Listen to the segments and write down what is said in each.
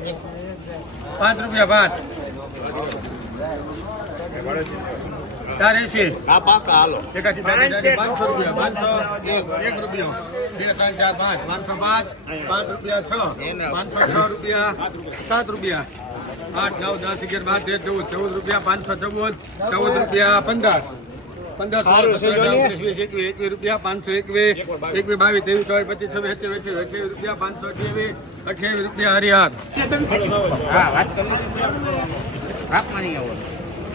પાંચ રૂપિયા પાંચ. ચાર એસી આ પાકા હાલો. એકાથી પાંચસો રૂપિયા પાંચસો. એક. રૂપિયો. બે ત્રણ ચાર પાંચ. પાંચસો પાંચ પાંચ રૂપિયા છ. પાંચસો છ રૂપિયા સાત રૂપિયા. આઠ નવ દસ અગિયાર બાર તેર ચૌદ. ચૌદ રૂપિયા પાંચસો ચૌદ. ચૌદ રૂપિયા પંદર. પંદર સોળ સત્તર ઓગણીસ વીસ એકવીસ એકવીસ રૂપિયા પાંચસો એકવીસ એકવીસ બાવીસ ત્રેવીસ ચોવીસ પચીસ છવ્વીસ રૂપિયા પાંચસો અઠ્યાવીસ અઠ્યાવીસ રૂપિયા હરિયાર હા વાત કરી. રાખવાની આવો.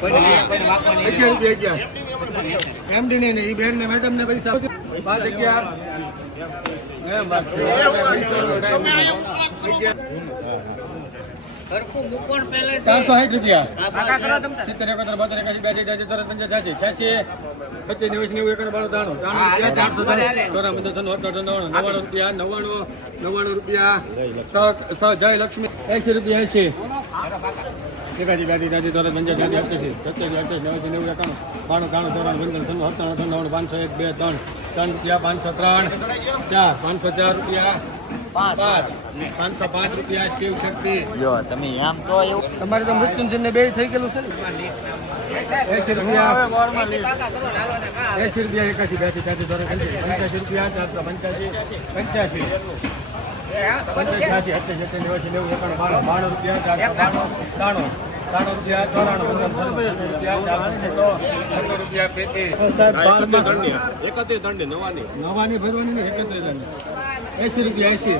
અગિયાર રૂપિયા અગિયાર. એમડી ને એ બેન ને મેડમ ને પૈસા પાંચ અગિયાર. ચારસો સાઠ રૂપિયા. સિત્તેર એકોતેર બોતેર એકાસી બ્યાસી ત્યાસી પંચાસી છ્યાસી. પચીસ નેવું નેવું એકડ બાણું ત્રાણું ત્રાણું ચારસો ત્રાણું ચોરા પંદર છન્નું અઠાર નવ્વાણું નવ્વાણું રૂપિયા નવ્વાણું નવ્વાણું રૂપિયા સ જય લક્ષ્મી એસી રૂપિયા એસી એકાજી બ્યાસી ત્યાસી ચોરાસી પંચાસી છ્યાસી સત્યાસી અઠ્યાસી નેવાસી નેવું એકાણું. બાણું ત્રાણું ચોરાણું સત્તાણું પાંચસો એક બે ત્રણ. ત્રણ રૂપિયા પાંચસો ત્રણ. ચાર પાંચસો ચાર રૂપિયા. પાંચ. પાંચસો પાંચ રૂપિયા શિવ શક્તિ જો તમે આમ તો તમારે તો મૃત્યુંજય ને બે થઈ ગયેલું છે ને? એસી રૂપિયા એસી રૂપિયા એકાસી બ્યાસી ત્યાસી ધોરણ પંચ્યાસી રૂપિયા ચારસો પંચ્યાસી પંચ્યાસી પંચ્યાસી અઠ્યાસી અઠ્યાસી નેવાસી નેવું એકાણું બાણું બાણું રૂપિયા ચારસો ત્રાણું ત્રાણું રૂપિયા ચોરાણું રૂપિયા ચારસો રૂપિયા પેટી એકત્રીસ દંડી નવાની. નવાની ભરવાની ને એકત્રીસ એસી રૂપિયા એસી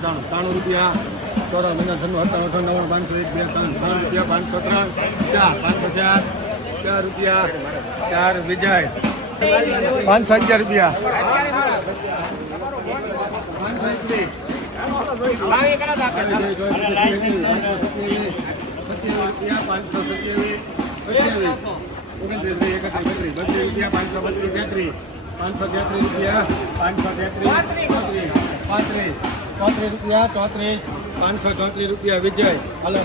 ત્રાણું ત્રાણું રૂપિયા ચોરાણું પંદર છન્નું અઠાણું અઠાણું નવ્વાણું, પાંચસો એક ત્રણ. ત્રણ રૂપિયા પાંચસો ત્રણ, ચાર. રૂપિયા ચાર વિજય. પાંચસો અગિયાર રૂપિયા. પાંચસો સત્યાવીસ એકત્રીસ બત્રીસ રૂપિયા પાંચસો બત્રીસ. તેત્રીસ પાંચસો તેત્રીસ રૂપિયા પાંચસો તેત્રીસ પાંત્રીસ. ચોત્રીસ રૂપિયા ચોત્રીસ. પાંચસો ચોત્રીસ રૂપિયા વિજય. હાલો.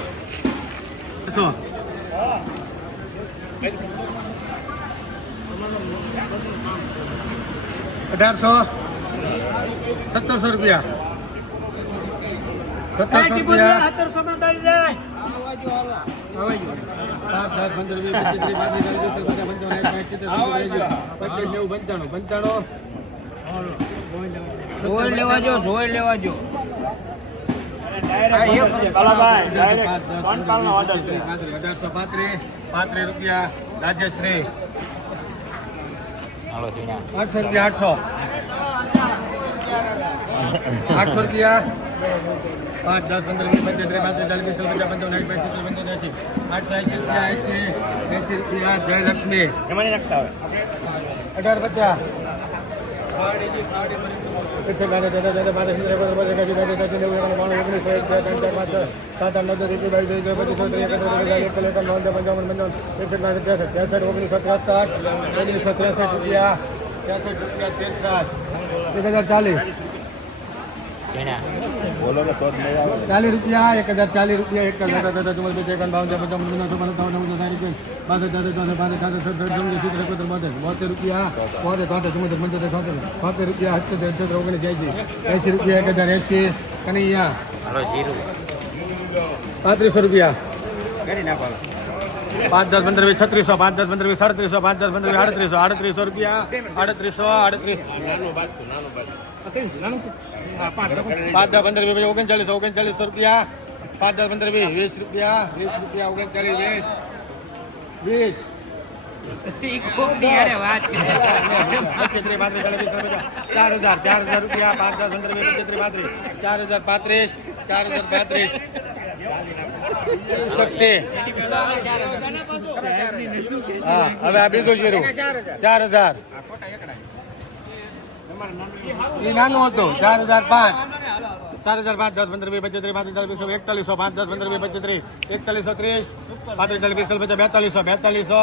અઢારસો. સત્તરસો રૂપિયા. સત્તરસો રૂપિયા. જોઈ લેવા જો જોઈ લેવા જો અઢારસો પાંત્રીસ પાંત્રીસ રૂપિયા રાજેશ્રી. હાલો આઠસો રૂપિયા આઠસો. આઠસો રૂપિયા. પાંચ દસ પંદર વીસ પચીસ ત્રીસ પાંત્રીસ ચાલીસ પિસ્તાલીસ પચાસ પંચાવન સાઠ પાંચ સિત્તેર પંચાવન એંસી આઠસો એંસી રૂપિયા એંસી એંસી રૂપિયા જયલક્ષ્મી અઢાર પચાસ પછી બારે દાદા દાદા બારે સિત્તેર એકોતેર બોતેર એકાસી બ્યાસી ત્યાસી નેવું એકાણું બાણું ઓગણીસો એક બે ત્રણ ચાર પાંચ છ સાત આઠ નવ દસ એકવીસ બાવીસ ત્રેવીસ ચોવીસ પચીસ ચોત્રીસ એકત્રીસ બત્રીસ એકત્રીસ એકાવન બાવન પંચાવન પંચાવન એકસઠ બાસઠ ત્રેસઠ ત્રેસઠ ઓગણીસો ત્રેસઠ ઓગણીસો ત્રેસઠ રૂપિયા ત્રેસઠ રૂપિયા તેત્રીસ એક હજાર ચાલીસ ચાલીસ રૂપિયા એક હજાર ચાલીસ રૂપિયા એક હજાર દાદા ચુમ્માલીસ પચાસ એકાવન બાવન સત્તાવન સાઠ બાસઠ ચોસઠ સત્તર સિત્તેર એકોતેર બોતેર બોતેર રૂપિયા બોતેર તોતેર ચુમ્મોતેર પંચોતેર છોતેર છોતેર રૂપિયા અઠ્યોતેર અઠ્યોતેર ઓગણીસ એસી એંસી રૂપિયા એક હજાર એંસી કનૈયા. પાંત્રીસો રૂપિયા. પાંચ દસ પંદર વીસ છત્રીસો પાંચ દસ પંદર વીસ સાડત્રીસો પાંચ દસ પંદર વીસ આડત્રીસો આડત્રીસો રૂપિયા આડત્રીસો આડત્રીસ પાંચ દસ પંદર વીસ પછી ઓગણચાલીસો ઓગણચાલીસો રૂપિયા પાંચ દસ પંદર વીસ વીસ રૂપિયા વીસ રૂપિયા ઓગણચાલીસ વીસ વીસ પચીસ ત્રીસ પાંત્રીસ ચાલીસ વીસ ત્રીસ, પચાસ. ચાર હજાર ચાર હજાર રૂપિયા પાંચ દસ પંદર વીસ પચીસ ત્રીસ પાંત્રીસ ચાર હજાર પાંત્રીસ ચાર હજાર પાંત્રીસ શક્તિ. હા હવે આ બીજું જોયું ચાર હજાર. એ નાનું હતું. ચાર હજાર પાંચ. ચાર હજાર પાંચ દસ પંદર બે પચીસ પાંચ પાંત્રીસ ચાલીસ એકતાલીસો પાંચ દસ પંદર બે પચીસ એકતાલીસો ત્રીસ પાંત્રીસ ચાલીસ પિસ્તાલીસ પચાસ બેતાલીસો બેતાલીસો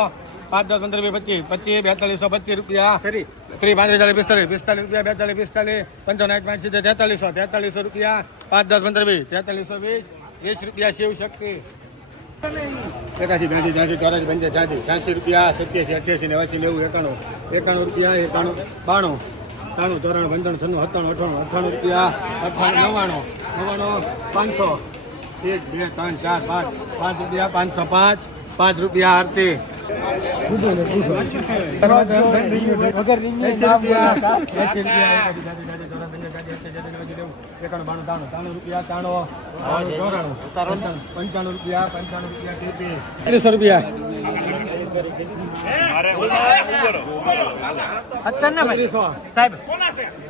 પાંચ દસ પંદર બે પચીસ પચીસ બેતાલીસો પચીસ રૂપિયા. ત્રીસ પાંત્રીસ ચાલીસ પિસ્તાલીસ પિસ્તાલીસ રૂપિયા બેતાલીસ પિસ્તાલીસ પંચાવન આઠ પાંચ સિત્તેર તેતાલીસો તેતાલીસો રૂપિયા પાંચ દસ પંદર વીસ તેતાલીસો વીસ વીસ રૂપિયા શિવ શક્તિ. એકાસી બ્યાસી ત્યાસી ચોરાસી પંચાસી છ્યાસી છ્યાસી રૂપિયા, સત્યાસી, અઠ્યાસી નેવાસી નેવું, એકાણું. એકાણું રૂપિયા, એકાણું, બાણું. ત્રાણું ચોરાણું, પંચાણું, છન્નું, સત્તાણું અઠાણું અઠાણું રૂપિયા અઠાણું નવ્વાણું. નવ્વાણું, પાંચસો. એક, બે, ત્રણ, ચાર, પાંચ. પાંચ રૂપિયા, પાંચસો પાંચ. પાંચ રૂપિયા આરતી. રૂપિયા રૂપિયા. રૂપિયા રૂપિયા ત્રીસો રૂપિયા સાહેબ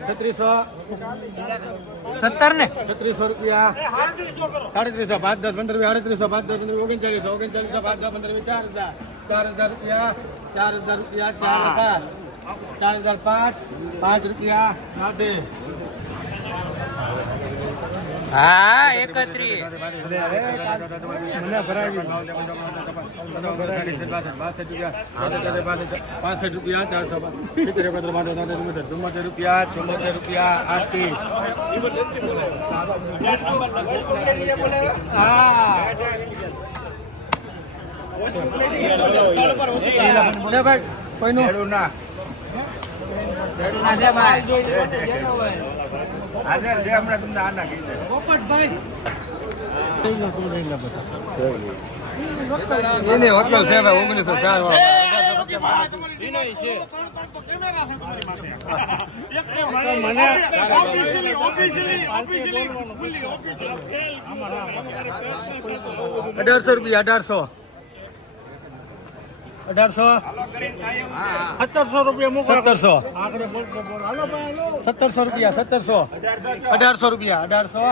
છત્રીસો સત્તર ને છત્રીસો રૂપિયા સાડત્રીસો પાંચ દસ પંદર વીસ અડત્રીસો પાંચ દસ પંદર ઓગણચાલીસો ઓગણચાલીસો પાંચ દસ પંદર ચાર હજાર ચાર હજાર રૂપિયા ચાર હજાર રૂપિયા ચાર હજાર ચાર હજાર પાંચ પાંચ રૂપિયા રાધે હા એકત્રીસ પાસઠ રૂપિયા ચારસો સિત્તેર એકત્ર બાર ચુમ્મોતેર રૂપિયા ચુમ્મોતેર રૂપિયા આરતી લે ભાઈ કોઈનું ના આજે ભાઈ હાજર છે હમણાં તમને આ નાખી દે. એને વકલ છે ભાઈ ઓગણીસો ચાર અઢારસો રૂપિયા, અઢારસો અઢારસો. સત્તરસો રૂપિયા સત્તરસો. સત્તરસો રૂપિયા સત્તરસો. અઢારસો રૂપિયા. અઢારસો.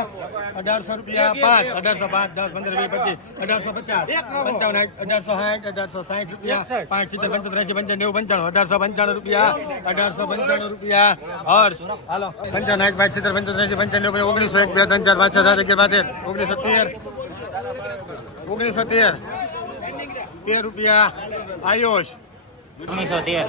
અઢારસો રૂપિયા પાંચ. અઢારસો પાંચ દસ પંદર વીસ પચીસ. અઢારસો પચાસ. પંચાવન અઢારસો સાઠ અઢારસો સાઠ રૂપિયા. પાંચ સિત્તેર પંચોતેર એંસી પંચાવન નેવું પંચાણું. અઢારસો પંચાણું રૂપિયા. અઢારસો પંચાણું રૂપિયા. હર્ષ. હાલો. પંચાવન સાઠ પાંચ સિત્તેર પંચોતેર એંસી પંચાવન ઓગણીસો એક બે ત્રણ ચાર પાંચ છ સાત અગિયાર બાર ઓગણીસો તેર. ઓગણીસો તેર. તેર રૂપિયા આયુષ ઓગણીસો તેર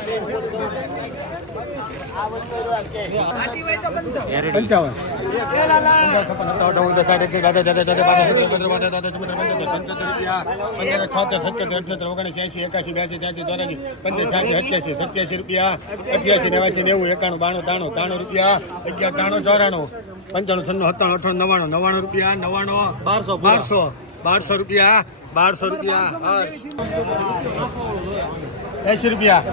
સત્યાસી રૂપિયા અઠ્યાસી નેવાસી નેવું એકાણું બાણું ત્રાણું ત્રાણું રૂપિયા અગિયાર ત્રાણું ચોરાણું પંચાણું છન્નું સત્તાણું અઠાણું નવ્વાણું નવ્વાણું રૂપિયા નવાણું બારસો બારસો બારસો રૂપિયા બારસો રૂપિયા. એસી રૂપિયા.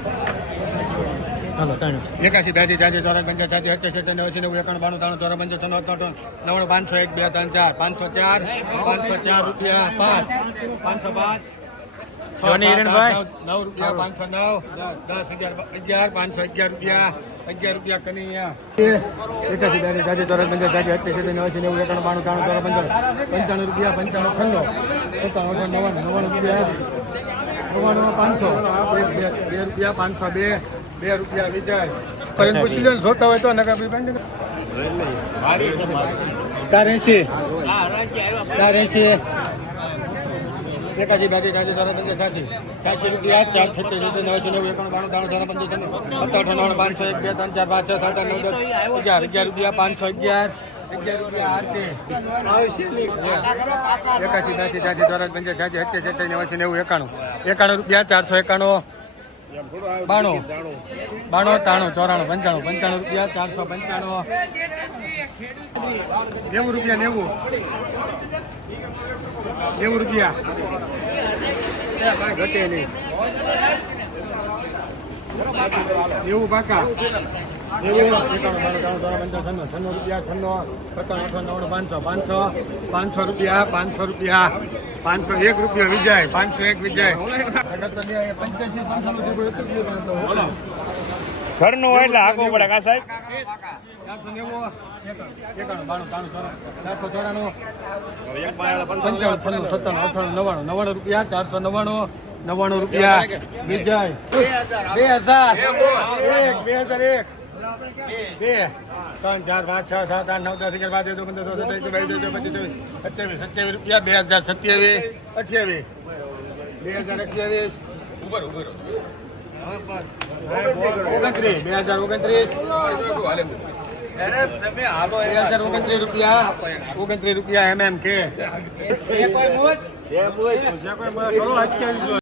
એકાસી બ્યાસી ચાસી ચોરાસી પંચાસી સાસી અઠ્યાસી અઠ્યાસી નેવું નેવું એકાણું બાણું ત્રણ ચોરા પંચાસ ત્રણ ત્રણ. નવ્વાણું પાંચસો એક બે ત્રણ ચાર. પાંચસો ચાર પાંચસો ચાર રૂપિયા પાંચ. પાંચસો પાંચ. નવ રૂપિયા પાંચસો નવ. દસ અગિયાર અગિયાર પાંચસો અગિયાર રૂપિયા. અગિયાર રૂપિયા કનૈયા એકાસી બ્યાસી ચાસી ચોરાસી પંચાસી સાસી અઠ્યાસી નેવાસી નેવું એકાણું બાણું ત્રાણું ચોરા પંચાણું પંચાણું રૂપિયા પંચાણું છન્નું. સત્તાણું અઠાણું નવ્વાણું નવ્વાણું રૂપિયા નવ્વાણું પાંચસો. બે બે રૂપિયા પાંચસો બે. બે રૂપિયા વિજય. ફરી પૂછી લો જોતા હોય તો નકર પછી બંધ કરો. એકાજી બાજી ચાજી ચાર પંચાસ સાચી. છ્યાસી રૂપિયા ચાર છત્રીસ રૂપિયા નેવું એકાણું બાણું ત્રાણું ચાર પંચાસ સત્તર અઠાણું પાંચસો એક બે ત્રણ ચાર પાંચ છ સાત આઠ નવ દસ અગિયાર. અગિયાર રૂપિયા પાંચસો અગિયાર. એકાસી ત્યાસી ચાસી ચોરાસ પંચાસ સાચી અઠ્યાસી અઠ્યાસી નેવાસી નેવું એકાણું. એકાણું રૂપિયા ચારસો એકાણું. બાણું. બાણું, ત્રાણું, ચોરાણું, પંચાણું. પંચાણું રૂપિયા ચારસો પંચાણું. નેવું રૂપિયા નેવું. નેવું રૂપિયા. ઘટે નહીં નેવું પાકા. છન્નું રૂપિયા છન્નું સત્તર અઠાણું નવ્વાણું પાંચસો પાંચસો પાંચસો રૂપિયા પાંચસો રૂપિયા. પાંચસો એક રૂપિયા વિજય પાંચસો એક વિજય. ઘરનું એટલે આગો પડે કા સાહેબ? ચારસો નેવું. પંચાવન છન્નું સત્તાણું અઠાણું નવ્વાણું નવાણું રૂપિયા ચારસો નવ્વાણું નવ્વાણું રૂપિયા વિજય બે હજાર એક બે હજાર એક બે ત્રણ ચાર પાંચ છ સાત આઠ નવ દસ અગિયાર બાર પંદર સોળ સત્તર એકવીસ બાવીસ પચીસ અઠ્યાવીસ સત્યાવીસ સત્યાવીસ રૂપિયા બે હજાર સત્યાવીસ અઠ્યાવીસ બે હજાર અઠ્યાવીસ ઓગણત્રીસ બે હજાર ઓગણત્રીસ ઓગણત્રીસ રૂપિયા ઓગણત્રીસ રૂપિયા એમ એમ કે